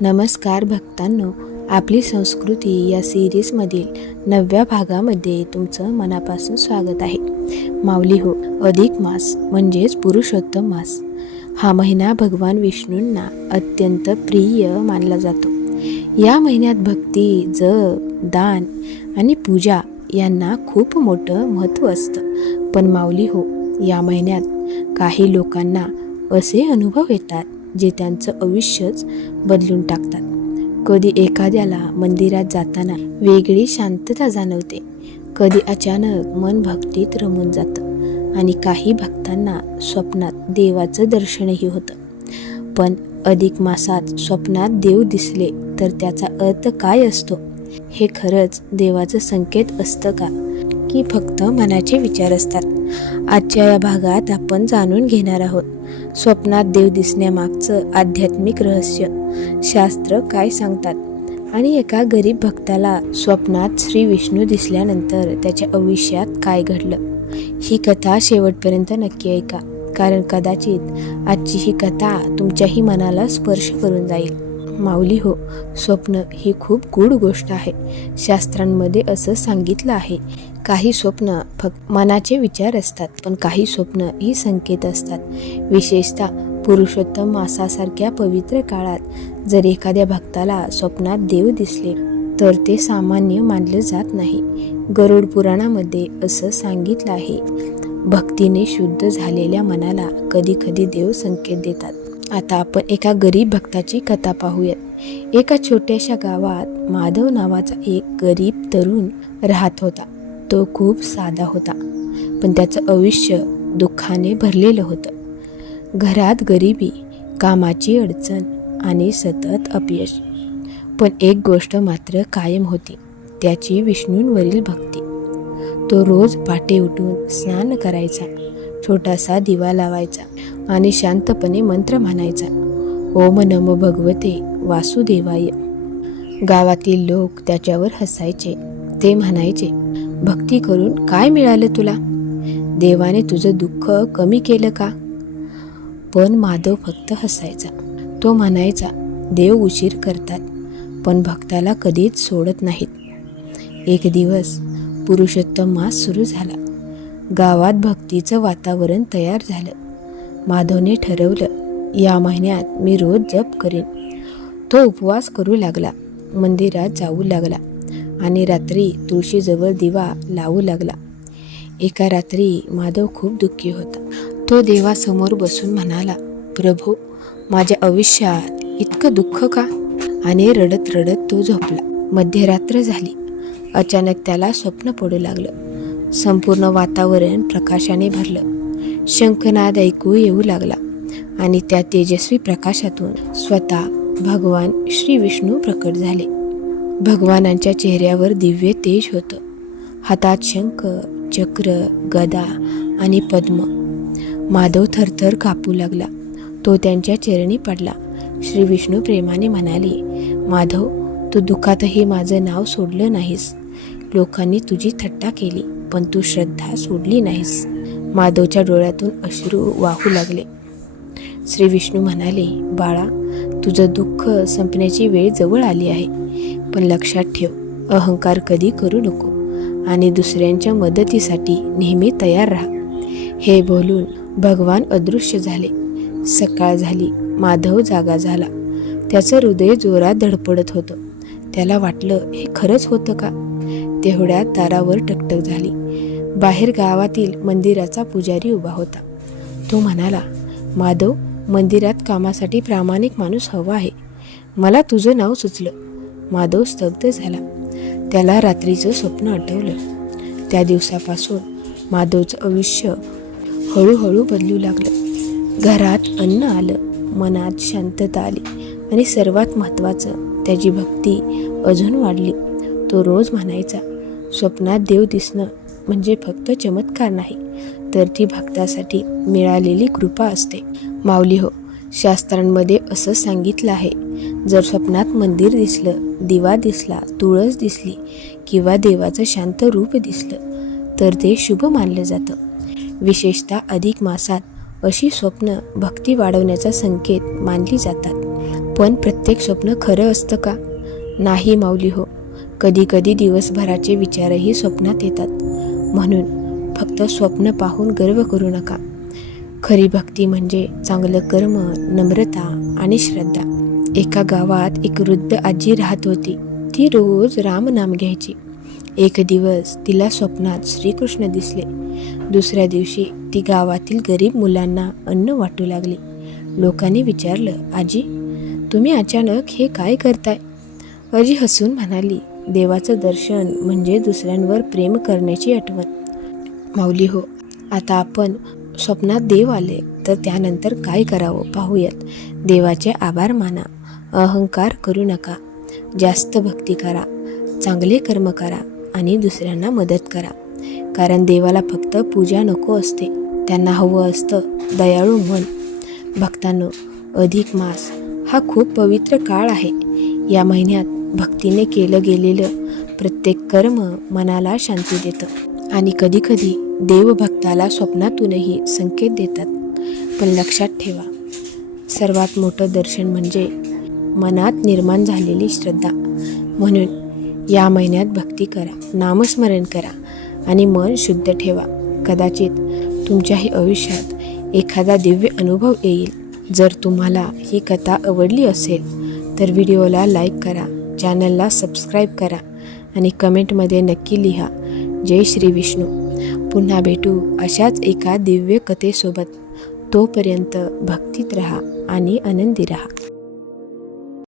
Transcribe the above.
नमस्कार भक्तांनो, आपली संस्कृती या सिरीजमधील 9व्या भागामध्ये तुमचं मनापासून स्वागत आहे. माऊली हो, अधिक मास म्हणजेच पुरुषोत्तम मास हा महिना भगवान विष्णूंना अत्यंत प्रिय मानला जातो. या महिन्यात भक्ती, जप, दान आणि पूजा यांना खूप मोठं महत्त्व असतं. पण माऊली हो, या महिन्यात काही लोकांना असे अनुभव येतात जे त्यांचं आयुष्यच बदलून टाकतात. कधी एखाद्याला मंदिरात जाताना वेगळी शांतता जाणवते, कधी अचानक मन भक्तीत रमून जातं आणि काही भक्तांना स्वप्नात देवाचं दर्शनही होतं. पण अधिक मासात स्वप्नात देव दिसले तर त्याचा अर्थ काय असतो? हे खरंच देवाचं संकेत असतं का, की फक्त मनाचे विचार असतात? आजच्या या भागात आपण जाणून घेणार आहोत स्वप्नात देव दिसण्यामागचं आध्यात्मिक रहस्य, शास्त्र काय सांगतात आणि एका गरीब भक्ताला स्वप्नात श्री विष्णू दिसल्यानंतर त्याच्या आयुष्यात काय घडलं. ही कथा शेवटपर्यंत नक्की ऐका, कारण कदाचित आजची ही कथा तुमच्याही मनाला स्पर्श करून जाईल. माऊली हो, स्वप्न ही खूप गूढ गोष्ट आहे. शास्त्रांमध्ये असं सांगितलं आहे, काही स्वप्न फक्त मनाचे विचार असतात, पण काही स्वप्न ही संकेत असतात. विशेषतः पुरुषोत्तम मासासारख्या पवित्र काळात जर एखाद्या भक्ताला स्वप्नात देव दिसले तर ते सामान्य मानलं जात नाही. गरुड पुराणामध्ये असं सांगितलं आहे, भक्तीने शुद्ध झालेल्या मनाला कधी कधी देव संकेत देतात. आता आपण एका गरीब भक्ताची कथा पाहूयात. एका छोट्याशा गावात माधव नावाचा एक गरीब तरुण राहत होता. तो खूप साधा होता, पण त्याचं आयुष्य दुःखाने भरलेलं होतं. घरात गरिबी, कामाची अडचण आणि सतत अपयश. पण एक गोष्ट मात्र कायम होती, त्याची विष्णूंवरील भक्ती. तो रोज पहाटे उठून स्नान करायचा, छोटासा दिवा लावायचा आणि शांतपणे मंत्र म्हणायचा, ओम नमो भगवते वासुदेवाय. गावातील लोक त्याच्यावर हसायचे. ते म्हणायचे, भक्ती करून काय मिळालं तुला? देवाने तुझं दुःख कमी केलं का? पण माधव फक्त हसायचा. तो म्हणायचा, देव उशीर करतात, पण भक्ताला कधीच सोडत नाहीत. एक दिवस पुरुषोत्तम मास सुरू झाला. गावात भक्तीचं वातावरण तयार झालं. माधवने ठरवलं, या महिन्यात मी रोज जप करीन. तो उपवास करू लागला, मंदिरात जाऊ लागला आणि रात्री तुळशीजवळ दिवा लावू लागला. एका रात्री माधव खूप दुःखी होता. तो देवासमोर बसून म्हणाला, प्रभू, माझ्या आयुष्यात इतकं दुःख का? आणि रडत रडत तो झोपला. मध्यरात्र झाली. अचानक त्याला स्वप्न पडू लागलं. संपूर्ण वातावरण प्रकाशाने भरलं. शंखनाद ऐकू येऊ लागला आणि त्या तेजस्वी प्रकाशातून स्वतः भगवान श्री विष्णू प्रकट झाले. भगवानांच्या चेहऱ्यावर दिव्य तेज होतं. हातात शंख, चक्र, गदा आणि पद्म. माधव थरथर कापू लागला. तो त्यांच्या चरणी पडला. श्री विष्णू प्रेमाने म्हणाले, माधव, तू दुःखातही माझं नाव सोडलं नाहीस. लोकांनी तुझी थट्टा केली, पण तू श्रद्धा सोडली नाहीस. माधवच्या डोळ्यातून अश्रू वाहू लागले. श्री विष्णू म्हणाले, बाळा, तुझं दुःख संपण्याची वेळ जवळ आली आहे. पण लक्षात ठेव, अहंकार कधी करू नको आणि दुसऱ्यांच्या मदतीसाठी नेहमी तयार राहा. हे बोलून भगवान अदृश्य झाले. सकाळ झाली. माधव जागा झाला. त्याचं हृदय जोरात धडपडत होतं. त्याला वाटलं, हे खरंच होतं का? तेवढ्यात दारावर टकटक झाली. बाहेर गावातील मंदिराचा पुजारी उभा होता. तो म्हणाला, माधव, मंदिरात कामासाठी प्रामाणिक माणूस हवा आहे. मला तुझं नाव सुचलं. माधव स्तब्ध झाला. त्याला रात्रीचं स्वप्न आठवलं. त्या दिवसापासून माधवचं आयुष्य हळूहळू बदलू लागलं. घरात अन्न आलं, मनात शांतता आली आणि सर्वात महत्त्वाचं, त्याची भक्ती अजून वाढली. तो रोज म्हणायचा, स्वप्नात देव दिसणं म्हणजे फक्त चमत्कार नाही, तर ती भक्तासाठी मिळालेली कृपा असते. माऊली हो, शास्त्रांमध्ये असं सांगितलं आहे, जर स्वप्नात मंदिर दिसलं, दिवा दिसला, तुळस दिसली किंवा देवाचं शांत रूप दिसलं तर ते शुभ मानलं जातं. विशेषतः अधिक मासात अशी स्वप्न भक्ती वाढवण्याचा संकेत मानली जातात. पण प्रत्येक स्वप्न खरं असतं का? नाही माऊली हो. कधी कधी दिवसभराचे विचारही स्वप्नात येतात. म्हणून फक्त स्वप्न पाहून गर्व करू नका. खरी भक्ती म्हणजे चांगलं कर्म, नम्रता आणि श्रद्धा. एका गावात एक वृद्ध आजी राहत होती. ती रोज रामनाम घ्यायची. एक दिवस तिला स्वप्नात श्रीकृष्ण दिसले. दुसऱ्या दिवशी ती गावातील गरीब मुलांना अन्न वाटू लागली. लोकांनी विचारलं, आजी, तुम्ही अचानक हे काय करताय? आजी हसून म्हणाली, देवाचं दर्शन म्हणजे दुसऱ्यांवर प्रेम करण्याची आठवण. माऊली हो, आता आपण स्वप्नात देव आले तर त्यानंतर काय करावं पाहूयात. देवाचे आभार माना, अहंकार करू नका, जास्त भक्ती करा, चांगले कर्म करा आणि दुसऱ्यांना मदत करा. कारण देवाला फक्त पूजा नको असते, त्यांना हवं असतं दयाळू मन. भक्तांनो, अधिक मास हा खूप पवित्र काळ आहे. या महिन्यात भक्तीने केलं गेलेलं प्रत्येक कर्म मनाला शांती देतं आणि कधीकधी देव भक्ताला स्वप्नातूनही संकेत देतात. पण लक्षात ठेवा, सर्वात मोठं दर्शन म्हणजे मनात निर्माण झालेली श्रद्धा. म्हणून या महिन्यात भक्ती करा, नामस्मरण करा आणि मन शुद्ध ठेवा. कदाचित तुमच्याही आयुष्यात एखादा दिव्य अनुभव येईल. जर तुम्हाला ही कथा आवडली असेल तर व्हिडिओला लाईक करा, चॅनलला सबस्क्राईब करा आणि कमेंटमध्ये नक्की लिहा, जय श्री विष्णू. पुन्हा भेटू अशाच एका दिव्य कथेसोबत. तोपर्यंत भक्तीत राहा आणि आनंदी राहा.